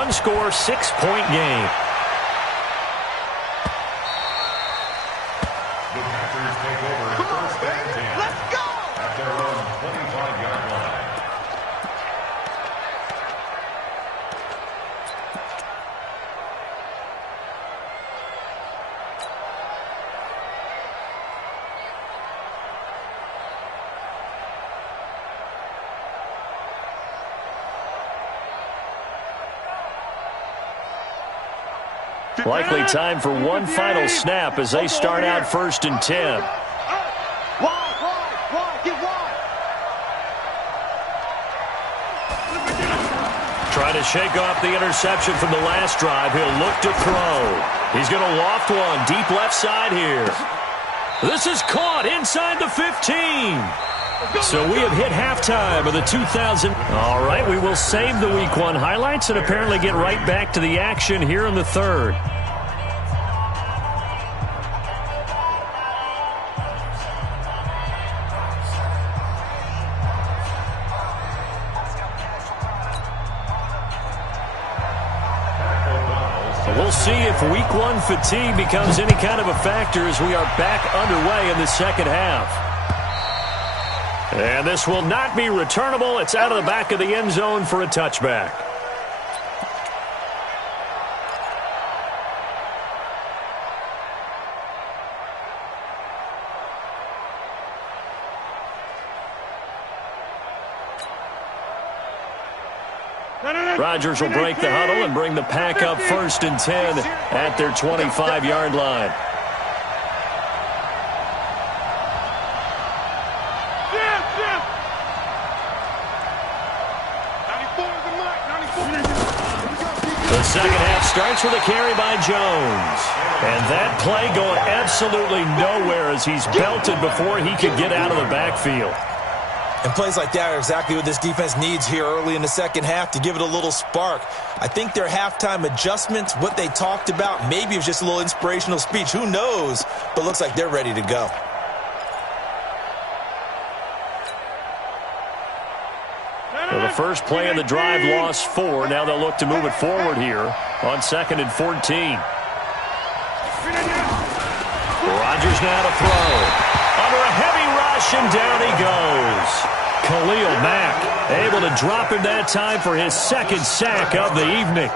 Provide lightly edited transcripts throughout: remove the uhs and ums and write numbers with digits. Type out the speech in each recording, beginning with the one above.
one-score, 6-point game. The Packers take over first and 10. Let's go! At their own 25-yard line. Likely time for one final snap as they start out first and 10. Trying to shake off the interception from the last drive. He'll look to throw. He's going to loft one deep left side here. This is caught inside the 15. So we have hit halftime of the 2000. All right, we will save the Week 1 highlights and apparently get right back to the action here in the third. We'll see if Week 1 fatigue becomes any kind of a factor as we are back underway in the second half. And this will not be returnable. It's out of the back of the end zone for a touchback. Rodgers will break the huddle and bring the pack up first and 10 at their 25-yard line. The second half starts with a carry by Jones. And that play going absolutely nowhere as he's belted before he could get out of the backfield. And plays like that are exactly what this defense needs here early in the second half to give it a little spark. I think their halftime adjustments, what they talked about, maybe it was just a little inspirational speech. Who knows? But looks like they're ready to go. Well, the first play of the drive lost 4. Now they'll look to move it forward here on 2nd and 14. Rodgers now to throw. Under a heavy rush, and down he goes. Khalil Mack able to drop him that time for his second sack of the evening.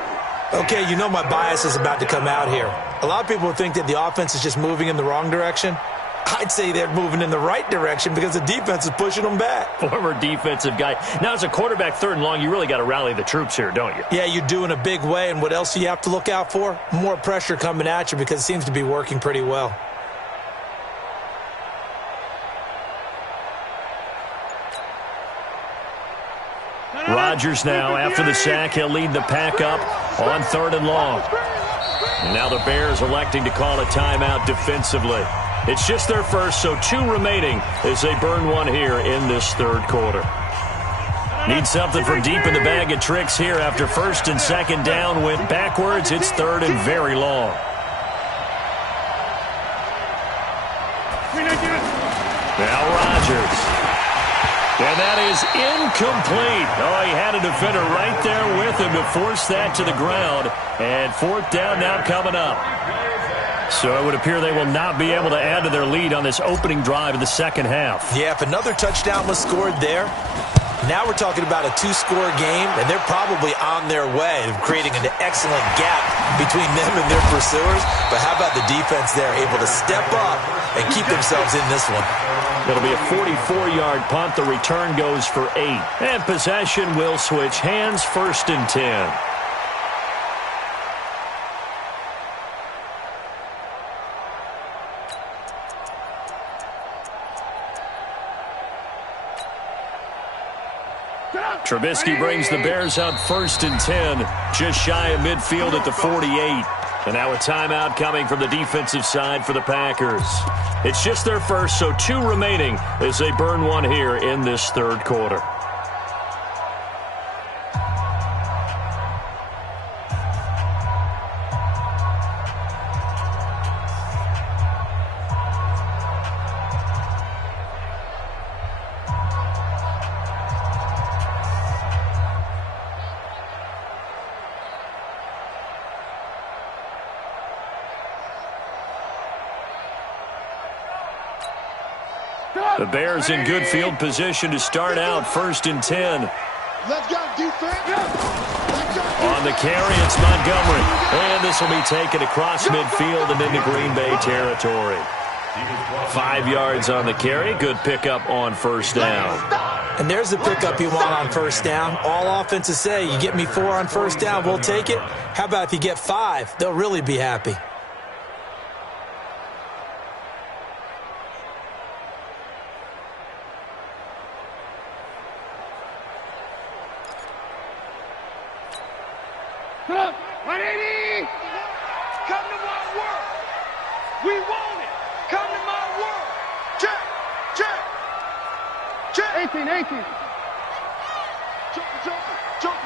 Okay, you know my bias is about to come out here. A lot of people think that the offense is just moving in the wrong direction. I'd say they're moving in the right direction because the defense is pushing them back. Former defensive guy. Now, as a quarterback, 3rd and long, you really got to rally the troops here, don't you? Yeah, you do in a big way. And what else do you have to look out for? More pressure coming at you because it seems to be working pretty well. Rodgers now, after the sack, he'll lead the pack up on 3rd and long. And now the Bears electing to call a timeout defensively. It's just their first, so 2 remaining as they burn one here in this 3rd quarter. Need something from deep in the bag of tricks here after 1st and 2nd down went backwards. It's 3rd and very long. Now Rodgers. And that is incomplete. Oh, he had a defender right there with him to force that to the ground. And 4th down now coming up. So it would appear they will not be able to add to their lead on this opening drive of the second half. Yeah, if another touchdown was scored there, now we're talking about a 2-score game, and they're probably on their way of creating an excellent gap between them and their pursuers. But how about the defense there, able to step up and keep themselves in this one? It'll be a 44-yard punt. The return goes for 8. And possession will switch hands, 1st and 10. Trubisky brings the Bears up 1st and 10, just shy of midfield at the 48. And now a timeout coming from the defensive side for the Packers. It's just their first, so 2 remaining as they burn one here in this 3rd quarter. The Bears in good field position to start out 1st and 10. Let's go, defense. On the carry, it's Montgomery. And this will be taken across midfield and into Green Bay territory. 5 yards on the carry. Good pickup on 1st down. And there's the pickup you want on 1st down. All offenses say, you get me 4 on 1st down, we'll take it. How about if you get 5? They'll really be happy. Come, 180. Come to my world. We want it. Come to my world. Check, check, check. 18.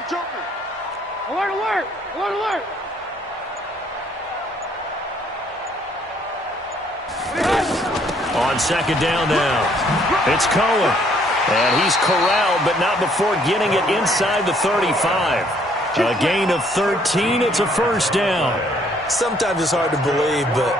Jumping. Alert. On 2nd down now, it's Cohen. And he's corralled, but not before getting it inside the 35. A gain of 13. It's a 1st down. Sometimes it's hard to believe, but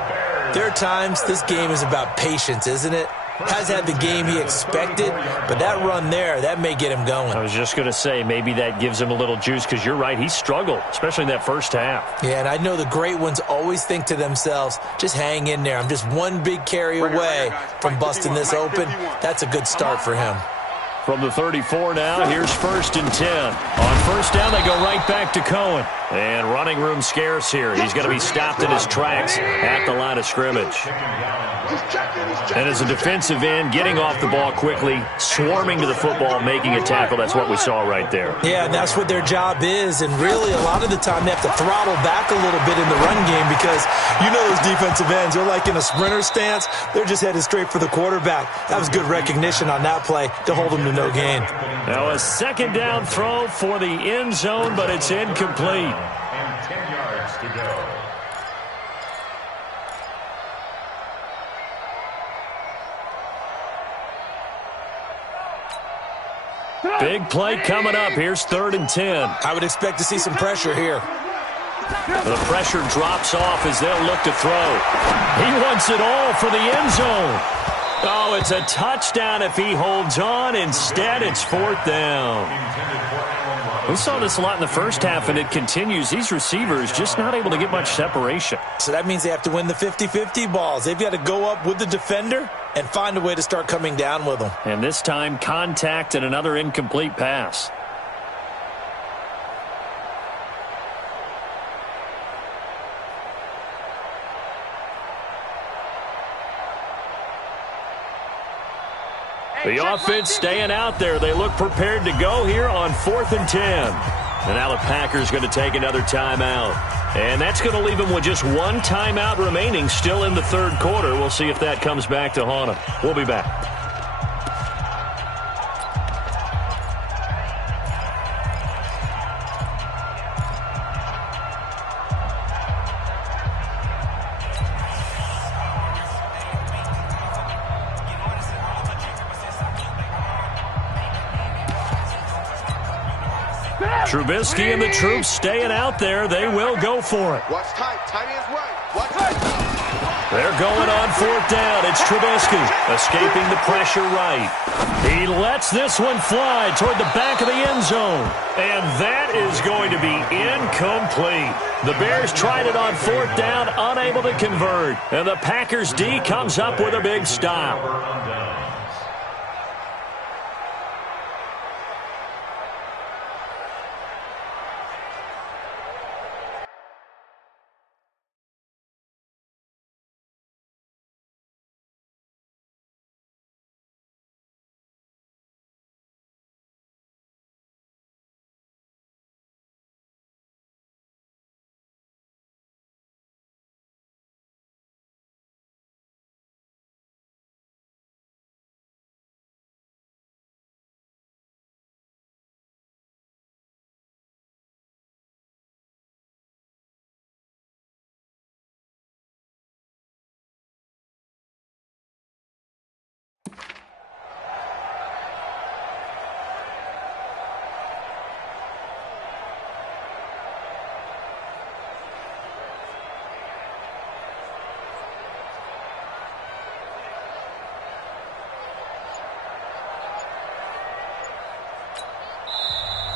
there are times this game is about patience, isn't it? Has had the game he expected, but that run there, that may get him going. I was just going to say, maybe that gives him a little juice, because you're right, he struggled, especially in that 1st half. Yeah, and I know the great ones always think to themselves, just hang in there. I'm just one big carry away from busting this open. That's a good start for him. From the 34 now, here's 1st and 10. On 1st down, they go right back to Cohen. And running room scarce here. He's going to be stopped in his tracks at the line of scrimmage. And as a defensive end, getting off the ball quickly, swarming to the football, making a tackle, that's what we saw right there. Yeah, and that's what their job is. And really, a lot of the time, they have to throttle back a little bit in the run game because you know those defensive ends, they're like in a sprinter stance. They're just headed straight for the quarterback. That was good recognition on that play to hold them to no gain. Now a 2nd down throw for the end zone, but it's incomplete. And 10 yards to go. Big play coming up. Here's 3rd and 10. I would expect to see some pressure here. The pressure drops off as they'll look to throw. He wants it all for the end zone. Oh, it's a touchdown if he holds on. Instead, it's 4th down. We saw this a lot in the 1st half, and it continues. These receivers just not able to get much separation. So that means they have to win the 50-50 balls. They've got to go up with the defender and find a way to start coming down with them. And this time, contact and another incomplete pass. The offense staying out there. They look prepared to go here on 4th and 10. And now the Packers going to take another timeout. And that's going to leave them with just one timeout remaining still in the 3rd quarter. We'll see if that comes back to haunt them. We'll be back. Trubisky and the troops staying out there. They will go for it. Watch tight. Tight ends right. Watch tight. They're going on 4th down. It's Trubisky escaping the pressure right. He lets this one fly toward the back of the end zone. And that is going to be incomplete. The Bears tried it on 4th down, unable to convert. And the Packers D comes up with a big stop.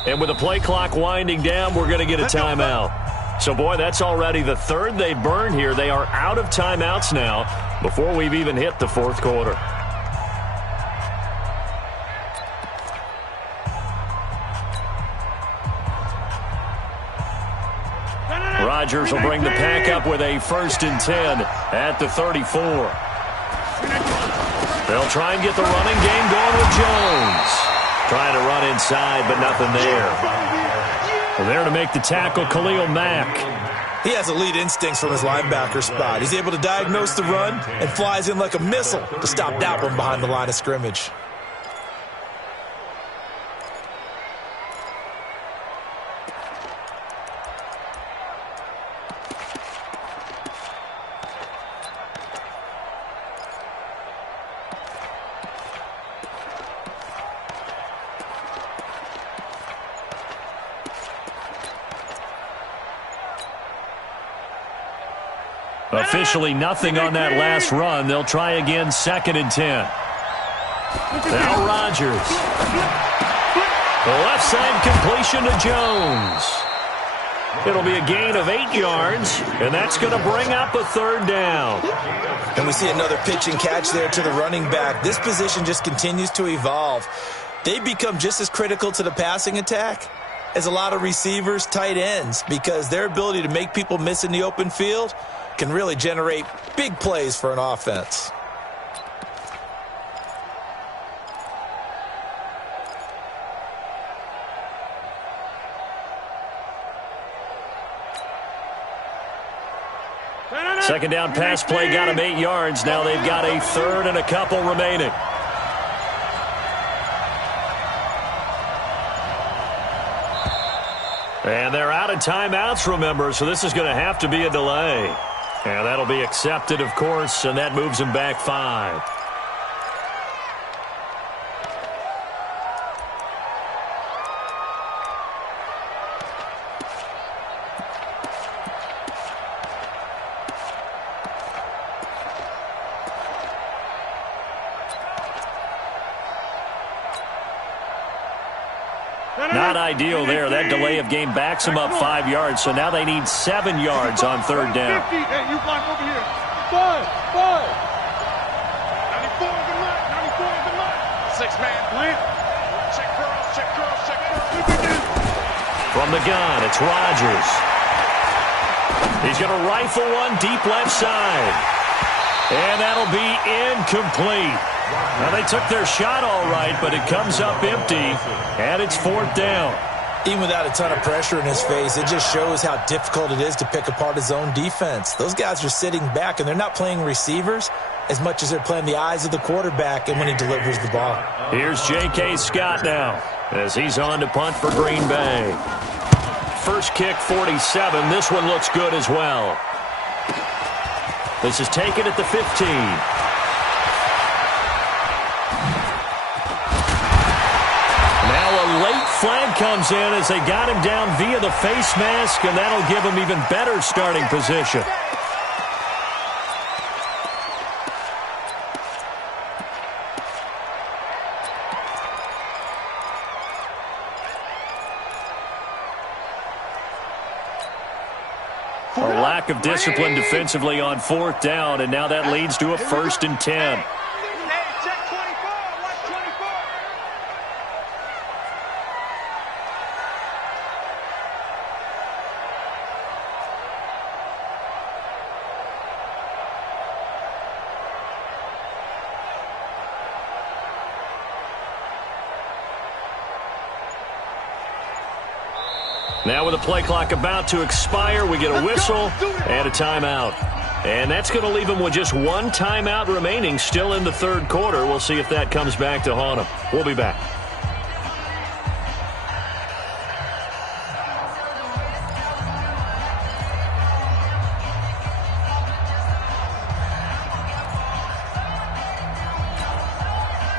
And with the play clock winding down, we're going to get a timeout. So, boy, that's already the third they burned here. They are out of timeouts now before we've even hit the fourth quarter. Rodgers will bring the pack up with a 1st and 10 at the 34. They'll try and get the running game going with Jones. Trying to run inside, but nothing there. Well, there to make the tackle, Khalil Mack. He has elite instincts from his linebacker spot. He's able to diagnose the run and flies in like a missile to stop that one behind the line of scrimmage. Officially nothing on that last run. They'll try again, 2nd and 10. Now Rodgers. The left side completion to Jones. It'll be a gain of 8 yards, and that's going to bring up a 3rd down. And we see another pitch and catch there to the running back. This position just continues to evolve. They become just as critical to the passing attack as a lot of receivers, tight ends, because their ability to make people miss in the open field can really generate big plays for an offense. Second down pass play got him 8 yards. Now they've got a 3rd and a couple remaining. And they're out of timeouts, remember, so this is going to have to be a delay. And that'll be accepted, of course, and that moves him back 5. Not ideal there. That delay of game backs them up 5 yards, so now they need 7 yards on 3rd down. Hey, you block over here. 5. 94 is the mark. 94 is the mark. 6-man blitz. Check girls, check girls, check girls. From the gun, it's Rodgers. He's going to rifle one deep left side. And that'll be incomplete. Now, they took their shot all right, but it comes up empty, and it's 4th down. Even without a ton of pressure in his face, it just shows how difficult it is to pick apart his own defense. Those guys are sitting back, and they're not playing receivers as much as they're playing the eyes of the quarterback and when he delivers the ball. Here's J.K. Scott now as he's on to punt for Green Bay. First kick, 47. This one looks good as well. This is taken at the 15. Late flag comes in as they got him down via the face mask, and that'll give him even better starting position. A lack of discipline defensively on 4th down, and now that leads to a 1st and 10. Now with the play clock about to expire, we get a whistle and a timeout. And that's going to leave them with just 1 timeout remaining still in the 3rd quarter. We'll see if that comes back to haunt them. We'll be back.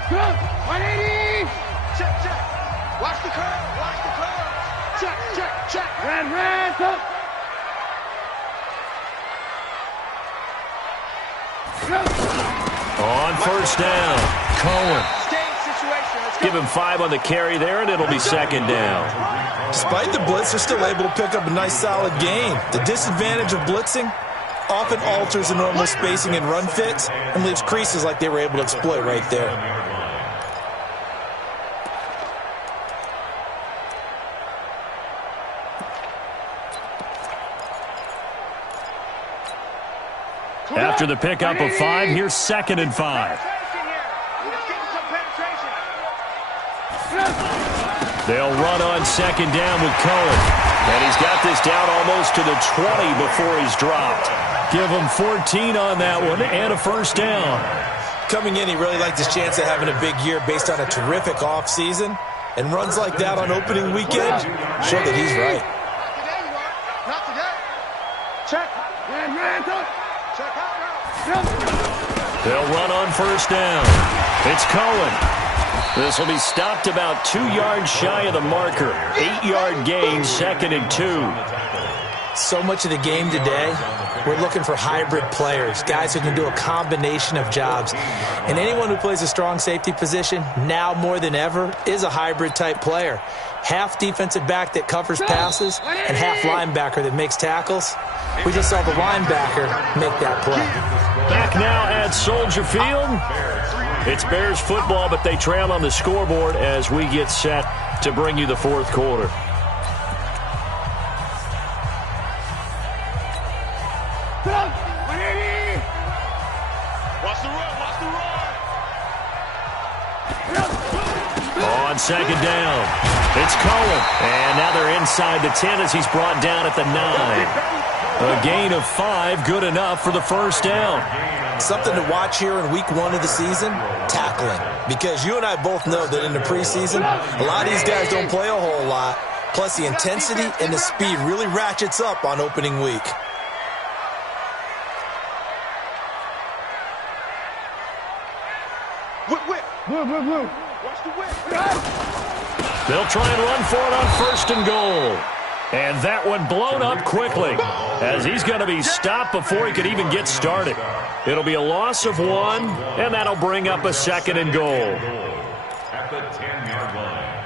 Good. 180. Check. Watch the curve. Watch the curve. Check. Red, up. On 1st down, Cohen. Give him 5 on the carry there, and it'll be second down. Despite the blitz, they're still able to pick up a nice, solid gain. The disadvantage of blitzing often alters the normal spacing and run fits and leaves creases like they were able to exploit right there. After the pickup of 5, here's 2nd and 5. They'll run on 2nd down with Cohen. And he's got this down almost to the 20 before he's dropped. Give him 14 on that one and a first down. Coming in, he really liked his chance of having a big year based on a terrific offseason. And runs like that on opening weekend show that he's right. Not today. Check. Check out. They'll run on first down. It's Cohen. This will be stopped about 2 yards shy of the marker. 8-yard gain, 2nd and 2. So much of the game today, we're looking for hybrid players, guys who can do a combination of jobs. And anyone who plays a strong safety position, now more than ever, is a hybrid-type player. Half defensive back that covers passes and half linebacker that makes tackles. We just saw the linebacker make that play. Back now at Soldier Field. It's Bears football, but they trail on the scoreboard as we get set to bring you the fourth quarter. Watch the run. On 2nd down, it's Cohen. And now they're inside the 10 as he's brought down at the 9. A gain of 5, good enough for the first down. Something to watch here in week 1 of the season, tackling. Because you and I both know that in the preseason, a lot of these guys don't play a whole lot. Plus, the intensity and the speed really ratchets up on opening week. Whip. Watch the whip. They'll try and run for it on 1st and goal. And that one blown up quickly as he's going to be stopped before he could even get started. It'll be a loss of 1, and that'll bring up a 2nd and goal. At the 10-yard line.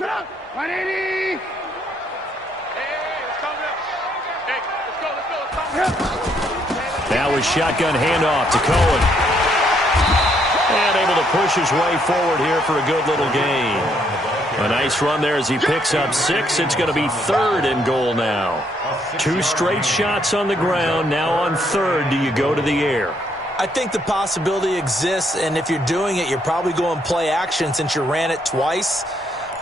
Get up. 180. Hey, let's come up. Hey, let's go. Now a shotgun handoff to Cohen. And able to push his way forward here for a good little gain. A nice run there as he picks up 6. It's going to be 3rd and goal now. 2 straight shots on the ground. Now on 3rd, do you go to the air? I think the possibility exists, and if you're doing it, you're probably going play action since you ran it twice.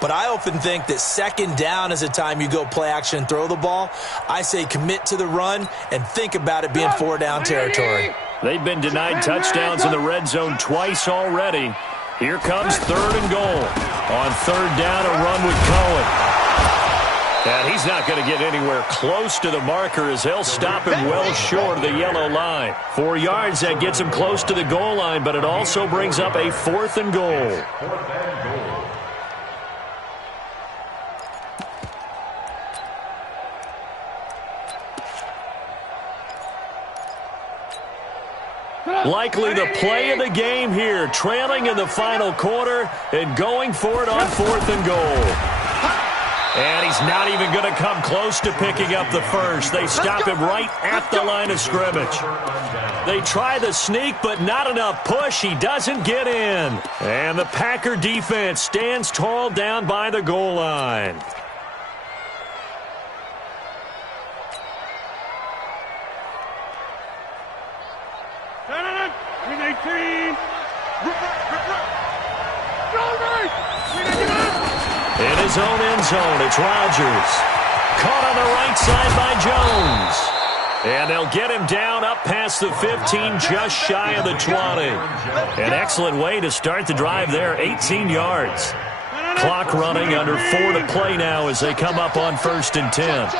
But I often think that 2nd down is the time you go play action and throw the ball. I say commit to the run and think about it being 4-down territory. They've been denied touchdowns in the red zone twice already. Here comes 3rd and goal. On 3rd down, a run with Cohen. And he's not going to get anywhere close to the marker as they'll stop him well short of the yellow line. 4 yards, that gets him close to the goal line, but it also brings up a 4th and goal. Likely the play of the game here, trailing in the final quarter and going for it on 4th and goal. And he's not even going to come close to picking up the first. They stop him right at the line of scrimmage. They try the sneak, but not enough push. He doesn't get in. And the Packer defense stands tall down by the goal line. In his own end zone, it's Rodgers. Caught on the right side by Jones. And they'll get him down up past the 15, just shy of the 20. An excellent way to start the drive there, 18 yards. Clock running, under 4 to play now as they come up on 1st and 10.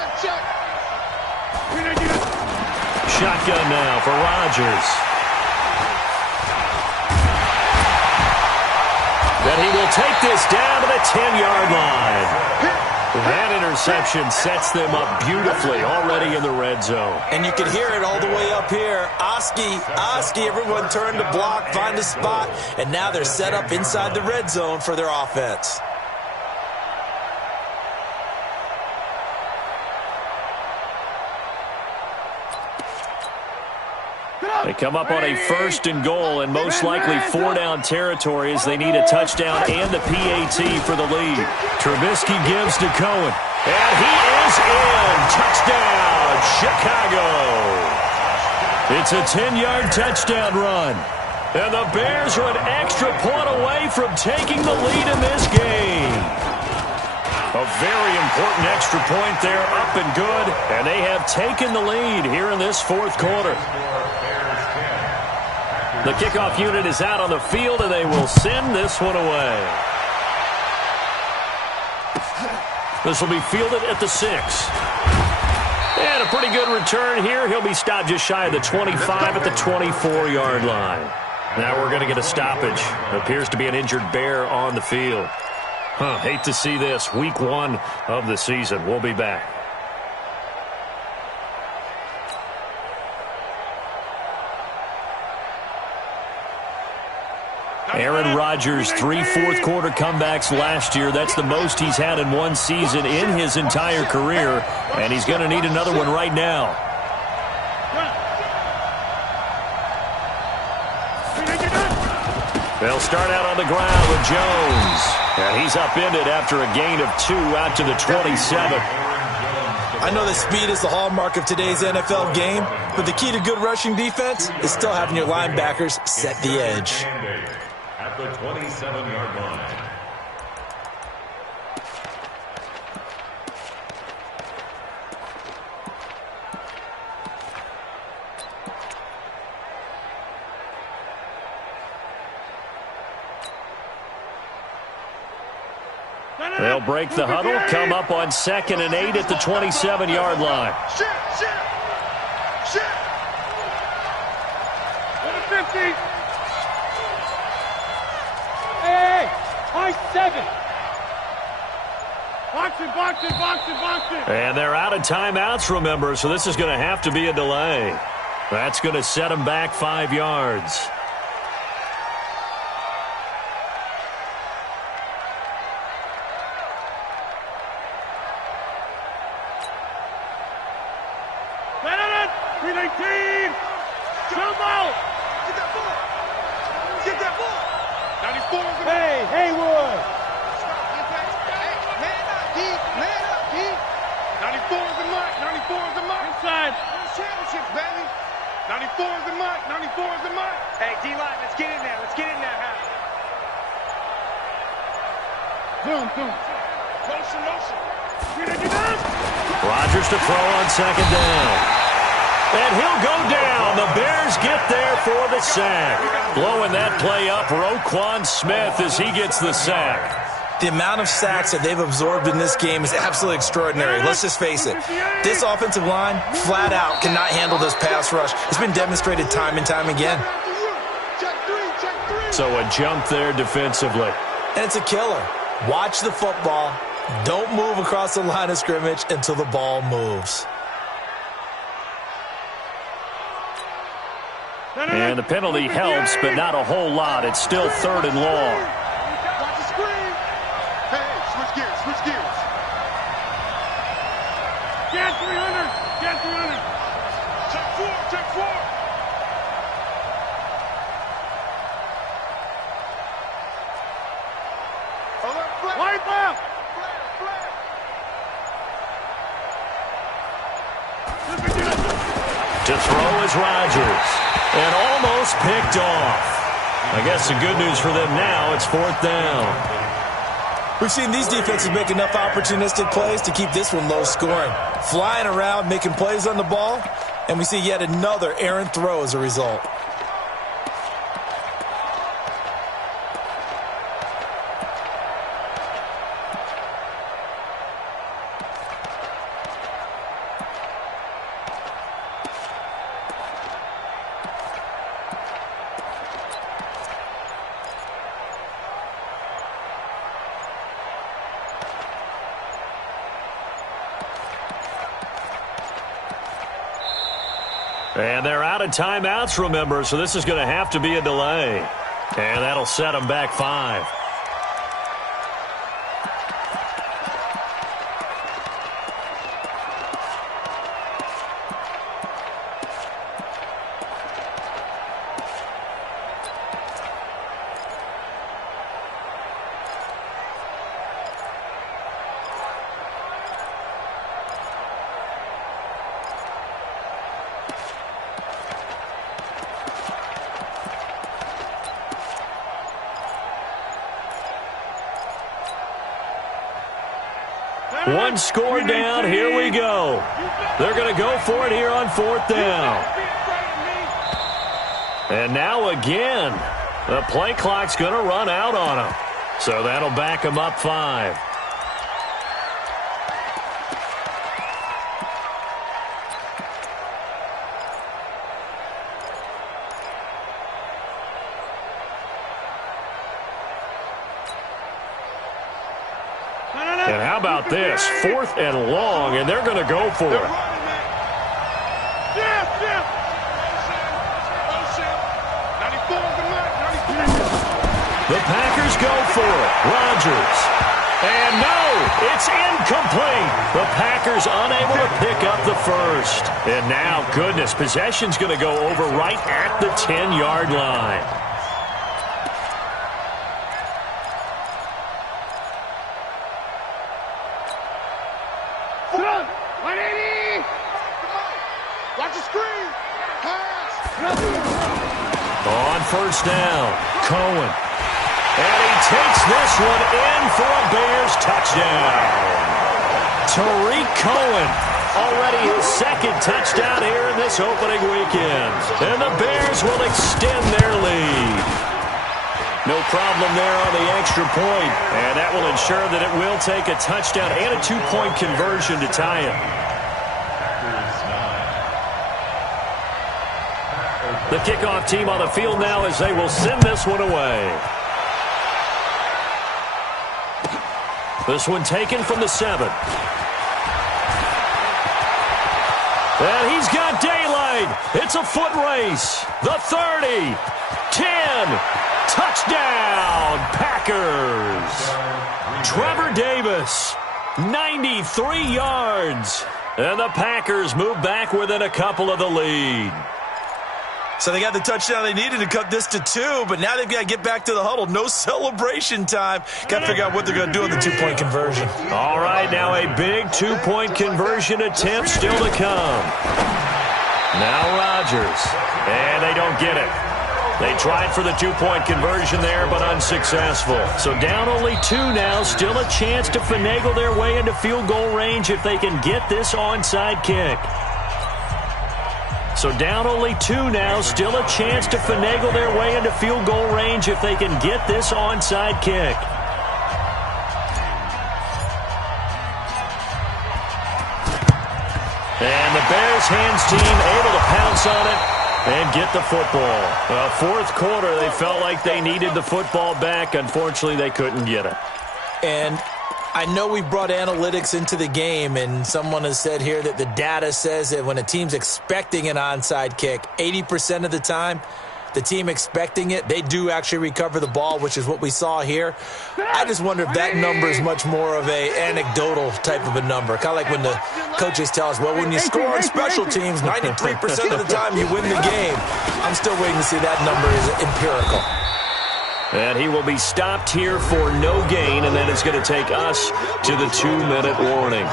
Shotgun now for Rodgers. Then he will take this down to the 10-yard line. That interception sets them up beautifully already in the red zone. And you can hear it all the way up here. Oski, everyone turned to block, find a spot, and now they're set up inside the red zone for their offense. They come up on a 1st and goal and most likely 4-down territory as they need a touchdown and the PAT for the lead. Trubisky gives to Cohen. And he is in. Touchdown, Chicago. It's a 10-yard touchdown run. And the Bears are an extra point away from taking the lead in this game. A very important extra point there, up and good. And they have taken the lead here in this 4th quarter. The kickoff unit is out on the field, and they will send this one away. This will be fielded at the 6. And a pretty good return here. He'll be stopped just shy of the 25 at the 24-yard line. Now we're going to get a stoppage. It appears to be an injured Bear on the field. Hate to see this. Week 1 of the season. We'll be back. Aaron Rodgers, 3 fourth-quarter comebacks last year. That's the most he's had in one season in his entire career, and he's going to need another one right now. They'll start out on the ground with Jones, and he's upended after a gain of 2 out to the 27. I know that speed is the hallmark of today's NFL game, but the key to good rushing defense is still having your linebackers set the edge. At the 27-yard line. They'll break the huddle, come up on 2nd and 8 at the 27-yard line. Shit. 50. Hey, high 7. Box it. And they're out of timeouts, remember, so this is going to have to be a delay. That's going to set them back 5 yards. Rodgers to throw on 2nd down. And he'll go down. The Bears get there for the sack. Blowing that play up, Roquan Smith as he gets the sack. The amount of sacks that they've absorbed in this game is absolutely extraordinary. Let's just face it. This offensive line, flat out, cannot handle this pass rush. It's been demonstrated time and time again. So a jump there defensively. And it's a killer. Watch the football. Don't move across the line of scrimmage until the ball moves. And the penalty helps, but not a whole lot. It's still 3rd and long. Watch the screen. Hey, switch gears. Get 300. Check 4. White left. To throw is Rodgers. And almost picked off. I guess the good news for them now, it's 4th down. We've seen these defenses make enough opportunistic plays to keep this one low scoring. Flying around, making plays on the ball, and we see yet another errant throw as a result. And they're out of timeouts, remember, so this is going to have to be a delay. And that'll set them back 5. One score down. Here we go. They're going to go for it here on 4th down. And now again, the play clock's going to run out on them. So that'll back them up 5. And how about this? 4th and long, and they're going to go for it. The Packers go for it. Rodgers. And no, it's incomplete. The Packers unable to pick up the first. And now, goodness, possession's going to go over right at the 10-yard line. On 1st down, Cohen. And he takes this one in for a Bears touchdown. Tariq Cohen, already his 2nd touchdown here in this opening weekend. And the Bears will extend their lead. No problem there on the extra point. And that will ensure that it will take a touchdown and a 2-point conversion to tie it. The kickoff team on the field now as they will send this one away. This one taken from the 7. And he's got daylight. It's a foot race. The 30. 10. Touchdown, Packers. Trevor Davis, 93 yards. And the Packers move back within a couple of the lead. So they got the touchdown they needed to cut this to 2, but now they've got to get back to the huddle. No celebration time. Got to figure out what they're going to do on the 2-point conversion. All right, now a big 2-point conversion attempt still to come. Now Rodgers, and they don't get it. They tried for the 2-point conversion there, but unsuccessful. So down only 2 now, still a chance to finagle their way into field goal range if they can get this onside kick. So down only 2 now, still a chance to finagle their way into field goal range if they can get this onside kick. And the Bears hands team able to pounce on it and get the football. 4th quarter, they felt like they needed the football back. Unfortunately, they couldn't get it. And I know we brought analytics into the game, and someone has said here that the data says that when a team's expecting an onside kick, 80% of the time, the team expecting it, they do actually recover the ball, which is what we saw here. I just wonder if that number is much more of a anecdotal type of a number. Kind of like when the coaches tell us, well, when you score on special teams, 93% of the time you win the game. I'm still waiting to see that number is empirical. And he will be stopped here for no gain, and then it's going to take us to the 2-minute warning.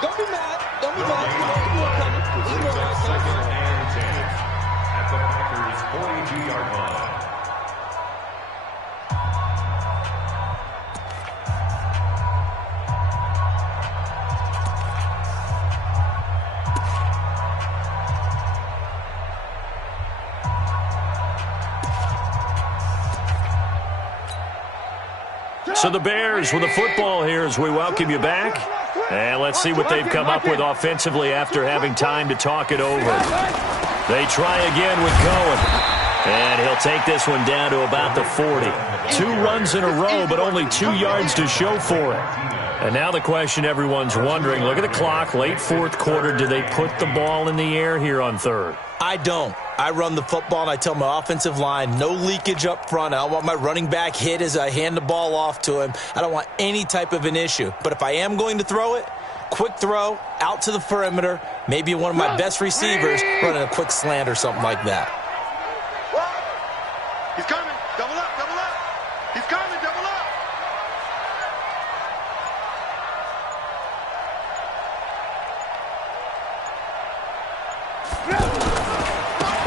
Don't be mad. Don't be mad. Second and 10 at the Packers' 42-yard line. So the Bears with the football here as we welcome you back. And let's see what they've come up with offensively after having time to talk it over. They try again with Cohen. And he'll take this one down to about the 40. 2 runs in a row, but only 2 yards to show for it. And now the question everyone's wondering, look at the clock, late fourth quarter, do they put the ball in the air here on third? I don't. I run the football, and I tell my offensive line, no leakage up front. I don't want my running back hit as I hand the ball off to him. I don't want any type of an issue. But if I am going to throw it, quick throw, out to the perimeter, maybe one of my best receivers running a quick slant or something like that. He's coming. Double up, double up. He's coming, double up.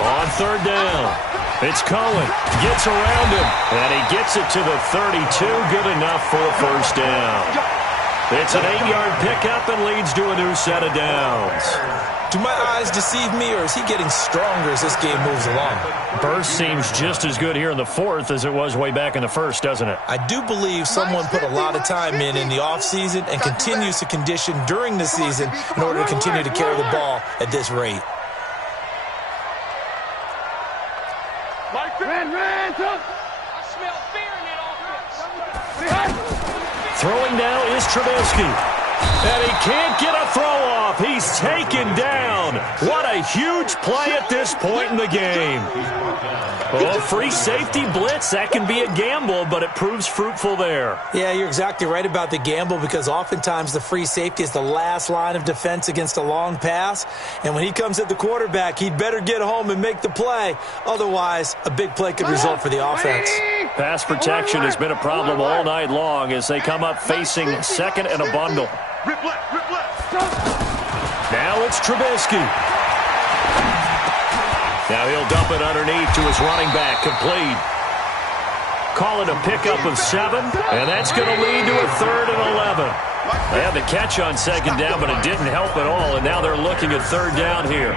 On third down, it's Cohen. Gets around him, and he gets it to the 32. Good enough for a first down. It's an 8-yard pickup and leads to a new set of downs. Do my eyes deceive me, or is he getting stronger as this game moves along? Burst seems just as good here in the fourth as it was way back in the first, doesn't it? I do believe someone put a lot of time in the offseason and continues to condition during the season in order to continue to carry the ball at this rate. I smell fear in that offense. Throwing now is Trubisky. And he can't get a throw off. He's taken down. What a huge play at this point in the game. Oh, free safety blitz. That can be a gamble, but it proves fruitful there. Yeah, you're exactly right about the gamble because oftentimes the free safety is the last line of defense against a long pass. And when he comes at the quarterback, he'd better get home and make the play. Otherwise, a big play could result for the offense. Pass protection has been a problem all night long as they come up facing second and a bundle. Rip left, rip left. Now it's Trubisky. Now he'll dump it underneath to his running back, complete. Call it a pickup of 7, and that's going to lead to a 3rd and 11. They had the catch on second down, but it didn't help at all, and now they're looking at third down here.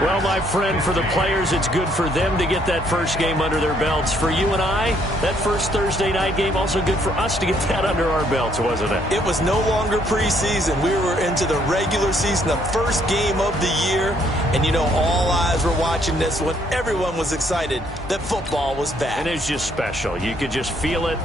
Well, my friend, for the players, it's good for them to get that first game under their belts. For you and I, that first Thursday night game, also good for us to get that under our belts, wasn't it? It was no longer preseason. We were into the regular season, the first game of the year. And, you know, all eyes were watching this one. Everyone was excited that football was back. And it's just special. You could just feel it